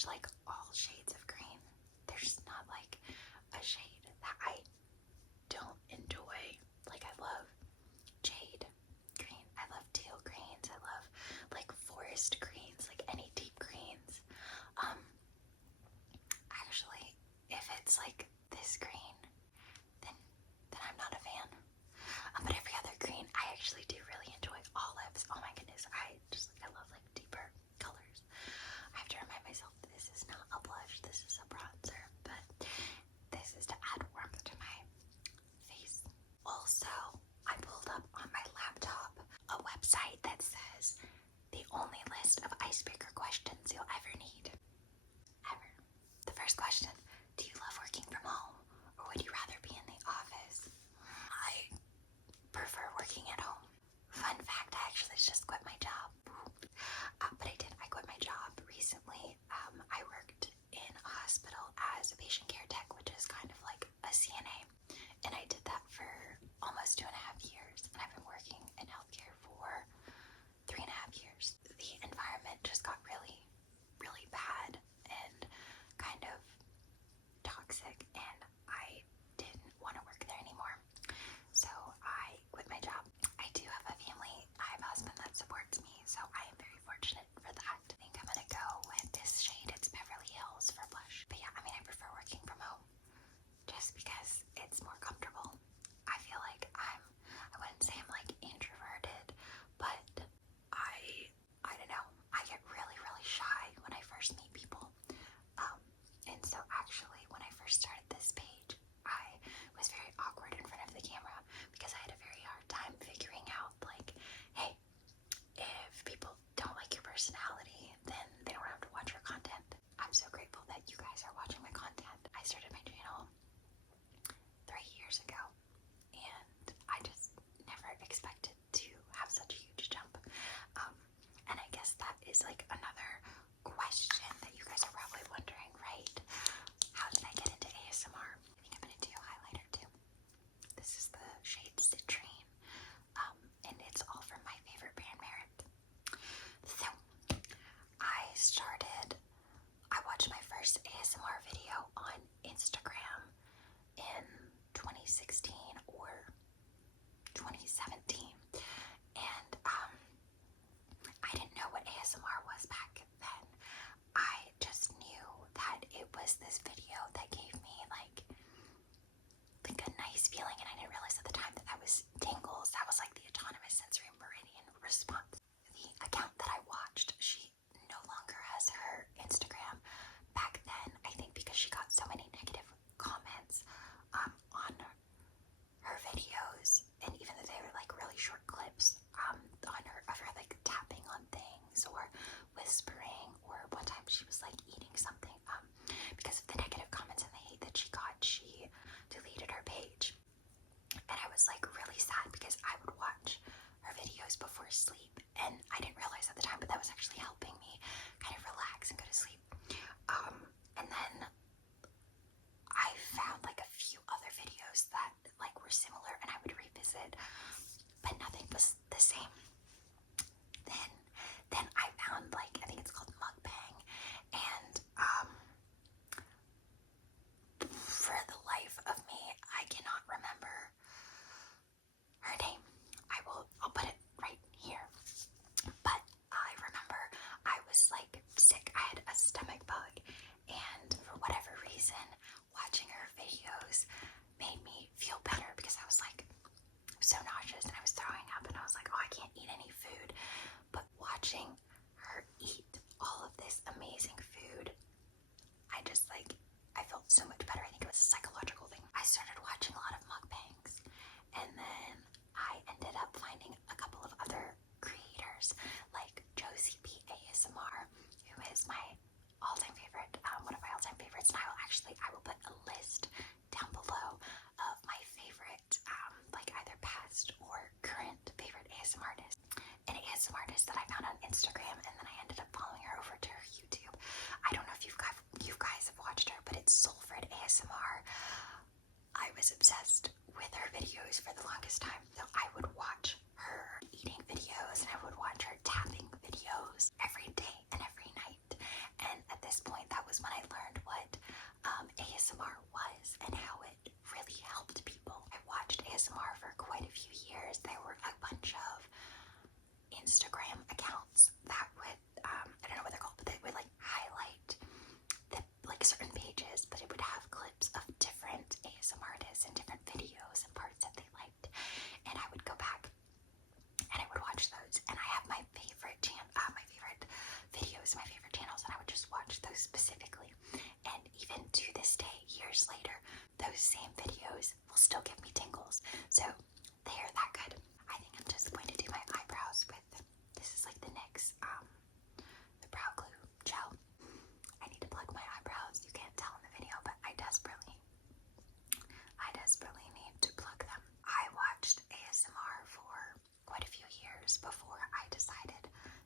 watch like all shades of green. There's not like a shade that I don't enjoy. Like I love jade green, I love teal greens, I love like forest greens, like any deep greens. Actually, if it's like this green, then I'm not a fan. But every other green, I actually do really enjoy. Olives, oh my goodness, I love like deeper colors. I have to remind myself this is not a blush, this is a bronzer, but this is to add warmth to my face. Also, I pulled up on my laptop a website that says the only list of icebreaker questions you'll ever need. Ever. The first question, do you love working from home or would you rather be in the office? I prefer working at home. Fun fact, I actually just quit my job. But I quit my job recently. I worked in a hospital as a patient care tech, which is kind of like a CNA. And I did that for almost 2.5 years. And I've been working in healthcare for 3.5 years. The environment just got really, really bad and kind of toxic, and I didn't want to work there anymore. So I quit my job. I do have a family. I have a husband that supports me, so I am very fortunate for that. I think I'm gonna go with this shade. It's Beverly Hills for blush. But yeah, I mean, I prefer working from home just because it's more comfortable. I feel like I wouldn't say I'm like introverted, but I don't know. I get really, really shy when I first meet people. And so actually when I first started this page, I was very awkward in front of the camera because I had a very hard time figuring out like, hey, if people don't like your personality, then they don't have to watch your content. I'm so grateful that you guys are watching my content. I started my channel 3 years ago, and I just never expected to have such a huge jump. And I guess that is like another question that you guys are probably wondering, right? How did I get into ASMR? I think I'm gonna do a highlighter too. This is the shade Citrine, and it's all from my favorite brand, Merit. So, I watched my first ASMR video on Instagram in 2016 or 2017, and I didn't know what ASMR was back then. I just knew that it was this video that gave me like a nice feeling, and I didn't realize at the time that was tingles. That was like the autonomous sensory meridian response. The account that I watched, she no longer has her Instagram. Back then, I think because she got so many negative comments on her videos, and even though they were like really short clips of her like tapping on things or whispering, or one time she was like eating something, because of the negative comments and the hate that she got, she deleted her page. And I was like really sad because I would watch her videos before sleep, and I didn't realize at the time, but that was actually helping me kind of relax and go to sleep. And then I found like a few other videos that like were similar, and I would revisit, but nothing was the same. Then I found like, I think it's called mukbang, and for the life of me, I cannot remember her name. I'll put it right here. But I remember I was like sick. I had a stomach bug, and for whatever reason, watching her videos made me feel better because I was like so nauseous and I was throwing up, and I was like, oh, I can't eat any food. But watching her eat all of this amazing food, I felt so much better. I think it was a psychological thing. I started watching a lot of mukbangs, and then I ended up finding a couple of other creators like Josie P ASMR, who is my all-time favorite, one of my all-time favorites, and I will put a list down below of my favorite, like either past or current favorite ASMR artists. An ASMR artist that I found on Instagram, and then I ended up following her over to her YouTube. I don't know if you guys have watched her, but it's Sulfred ASMR. I was obsessed with her videos for the longest time. So I would watch her eating videos, and I would watch her tapping videos every day and every night. And at this point, that same videos will still give me tingles. So they are that good. I think I'm just going to do my eyebrows with, this is like the NYX, the brow glue gel. I need to plug my eyebrows. You can't tell in the video, but I desperately need to plug them. I watched ASMR for quite a few years before I decided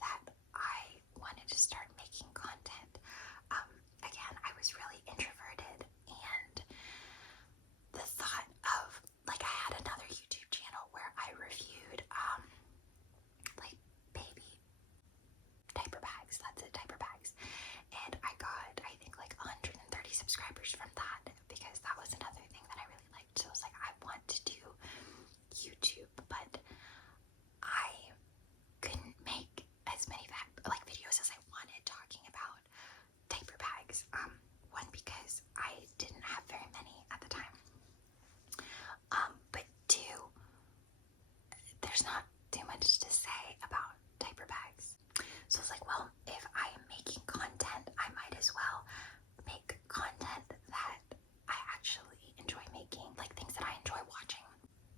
that I wanted to start making content. Again, I was really introverted, and the thought of, like, I had another YouTube channel where I reviewed like baby diaper bags. That's it, diaper bags. And I got, I think, like 130 subscribers from that, because that was another thing that I really liked. So I was like, I want to do YouTube, but I couldn't make as many videos as I wanted talking about diaper bags. One, because I didn't have very many at the time. But two, there's not too much to say about diaper bags. So I was like, well, if I am making content, I might as well make content that I actually enjoy making, like things that I enjoy watching.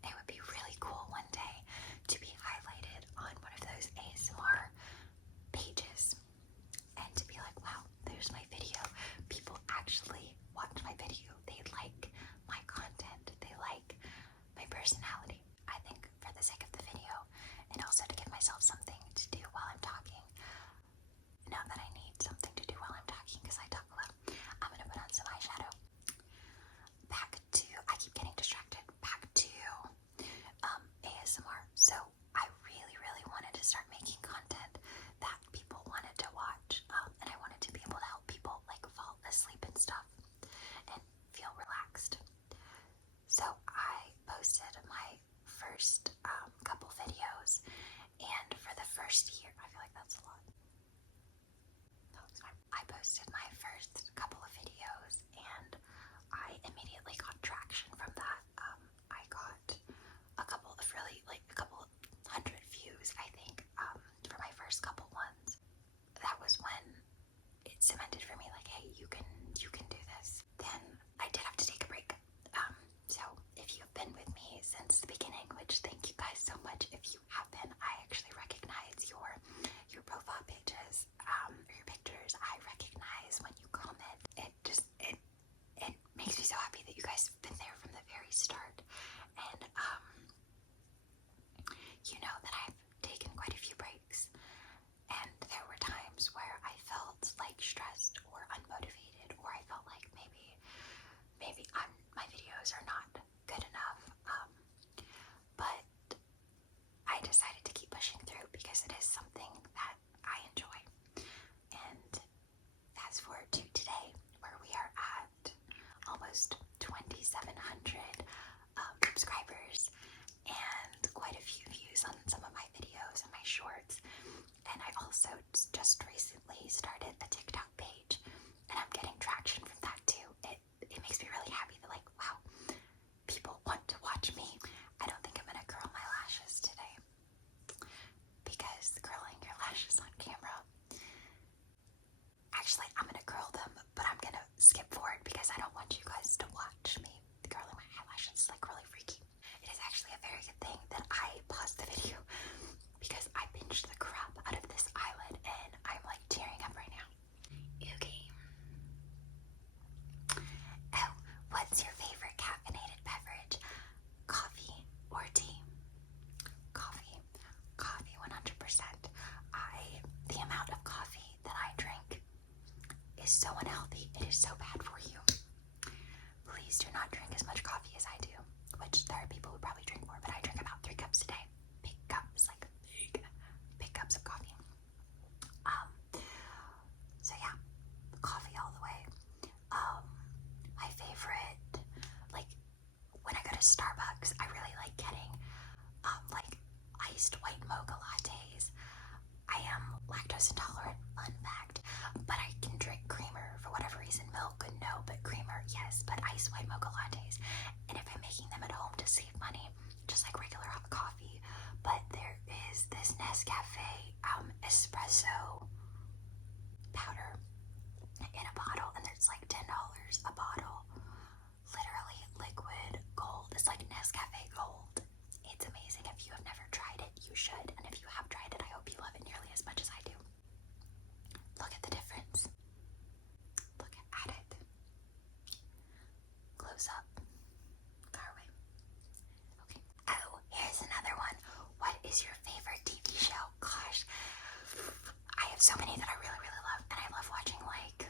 It would be really cool one day to be highlighted on one of those ASMR pages and to be like, wow, there's my video. People actually watch my video. They like my content. They like my personality. I think for the sake of the video, and also to give myself something to do while I'm talking. Not that I need something to do while I'm talking, because I talk a lot. I'm gonna put on some eyeshadow. Back to, I keep getting distracted. Back to ASMR. So I really wanted to start making content that people wanted to watch, and I wanted to be able to help people like fall asleep and stuff and feel relaxed. So I posted my first couple videos, and for the first year, I feel like that's a lot. No, it's fine. I posted my first couple of videos, and I immediately got traction from that. I got a couple of hundred views, I think, for my first couple ones. That was when it cemented for me, like, hey, you can do this. Then I did have to take a break. So if you've been with me since the beginning, which thank you guys so much. If you have been, I actually recognize your profile pages, or your pictures. I recognize when you comment. It makes me so happy that you guys have been there from the very start. And you know that I've taken quite a few breaks, and there were times where I felt like stressed or unmotivated, or I felt like maybe my videos are not good enough. But I decided to keep pushing through because it is something that I enjoy. And fast forward to today, where we are at almost 2,700 subscribers and quite a few views on some of my videos and my shorts. And I also just recently started a TikTok page, and I'm getting traction from that too. It makes me really happy that, like, wow, people want to watch me. I don't think I'm gonna curl my lashes today, because curling your lashes on camera, actually I'm gonna curl them, but I'm gonna skip forward because I don't want you guys to watch me curling my eyelashes. It's like really freaky. It is actually a very good thing that I paused the video, because I binged the crap out of this eyelid and I'm like tearing up right now. Okay. Oh, what's your favorite caffeinated beverage? Coffee or tea? Coffee. Coffee, 100%. The amount of coffee that I drink is so unhealthy. It is so bad for you. Please do not drink as much coffee as I do, which there are people who probably drink more, but I drink about 3 cups a day. Big cups, like big cups of coffee. So yeah, coffee all the way. My favorite, like, when I go to Starbucks, I really like getting like iced white mocha lattes. I am lactose intolerant, fun fact, but I can drink creamer for whatever reason. Milk, no, but creamer, yes. But iced white mocha lattes, and if I'm making them at home to save money, just like have so many that I really, really love, and I love watching like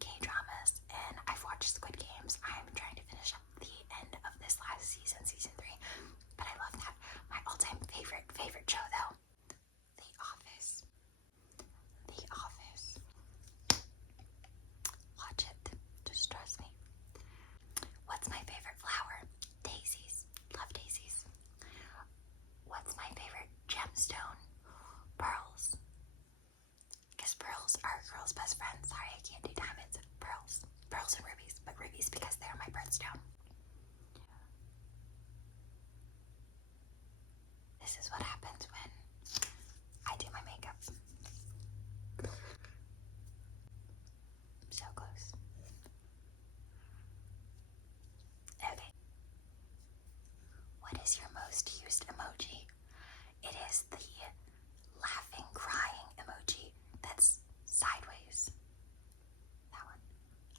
K-dramas, and I've watched Squid Games. I'm trying to finish up the end of this last season, season 3, but I love that. My all-time favorite show though, The Office. The Office. Watch it. Just trust me. What's my favorite flower? Daisies. Love daisies. What's my favorite gemstone? Pearls. Because pearls are a girl's best friend. Sorry, I can't do diamonds. Pearls. Pearls and rubies. But rubies because they're my birthstone. This is what happens when I do my makeup. So close. Okay. What is your most used emoji? It is the laughing, crying emoji that's sideways. That one.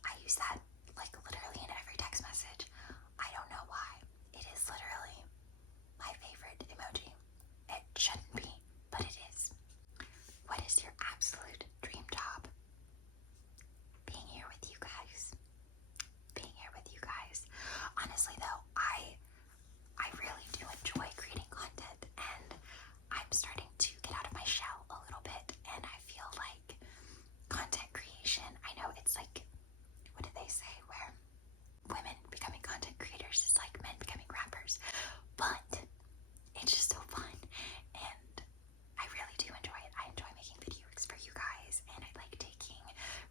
I use that like literally in every text message. I don't know why. It is literally my favorite emoji. It shouldn't be, but it is. What is your absolute dream job? Being here with you guys. Being here with you guys. Honestly though, I really do enjoy creating content, and I'm starting to get out of my shell a little bit, and I feel like content creation, I know it's like, what do they say, where women becoming content creators is like men becoming rappers, but it's just so fun, and I really do enjoy it. I enjoy making videos for you guys, and I like taking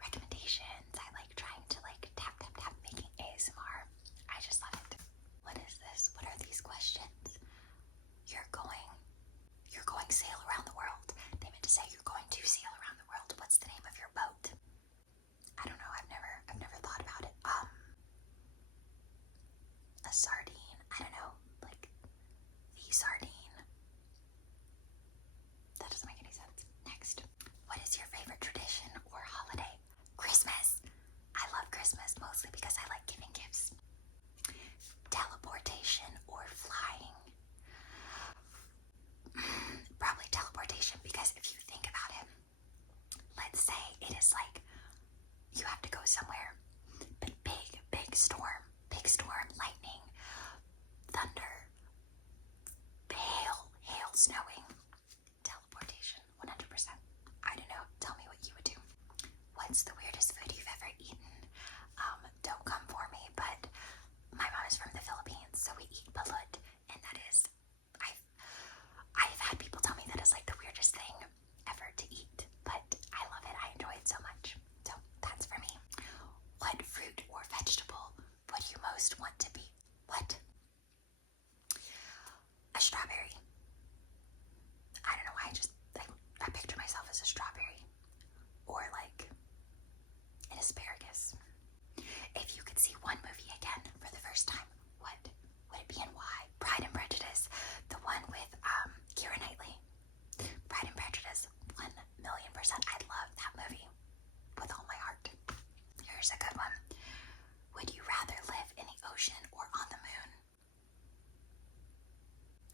recommendations. I like trying to like tap, making ASMR. I just love it. What is this? What are these questions? You're going sail around the world. They meant to say you're going to sail around the world. What's the name of your boat? I don't know. I've never thought about it. A sardine. I don't know. Like the sardine. That doesn't make any sense. Next. What is your favorite tradition or holiday? Christmas. I love Christmas mostly because I like giving gifts. Teleportation or flying? Probably teleportation, because if you think about it, let's say it is like you have to go somewhere, but big storm, lightning, thunder, hail snowing. Teleportation, 100%. I don't know. Tell me what you would do. What's the weirdest food you've ever eaten? Don't come for me, but my mom is from the Philippines, so we eat balut, and that is, I've had people tell me that is like the weirdest thing ever to eat, but I love it. I enjoy it so much. So that's for me. What fruit or vegetable would you most want to be? What? A strawberry. I don't know why, I picture myself as a strawberry, or like an asparagus. If you could see one movie again for the first time, what would it be and why? Pride and Prejudice, the one with Keira Knightley. Pride and Prejudice, 1,000,000%. I love that movie with all my heart. Here's a good one. Would you rather live in the ocean or on the moon?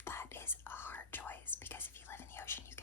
That is a hard choice, because if you live in the ocean, you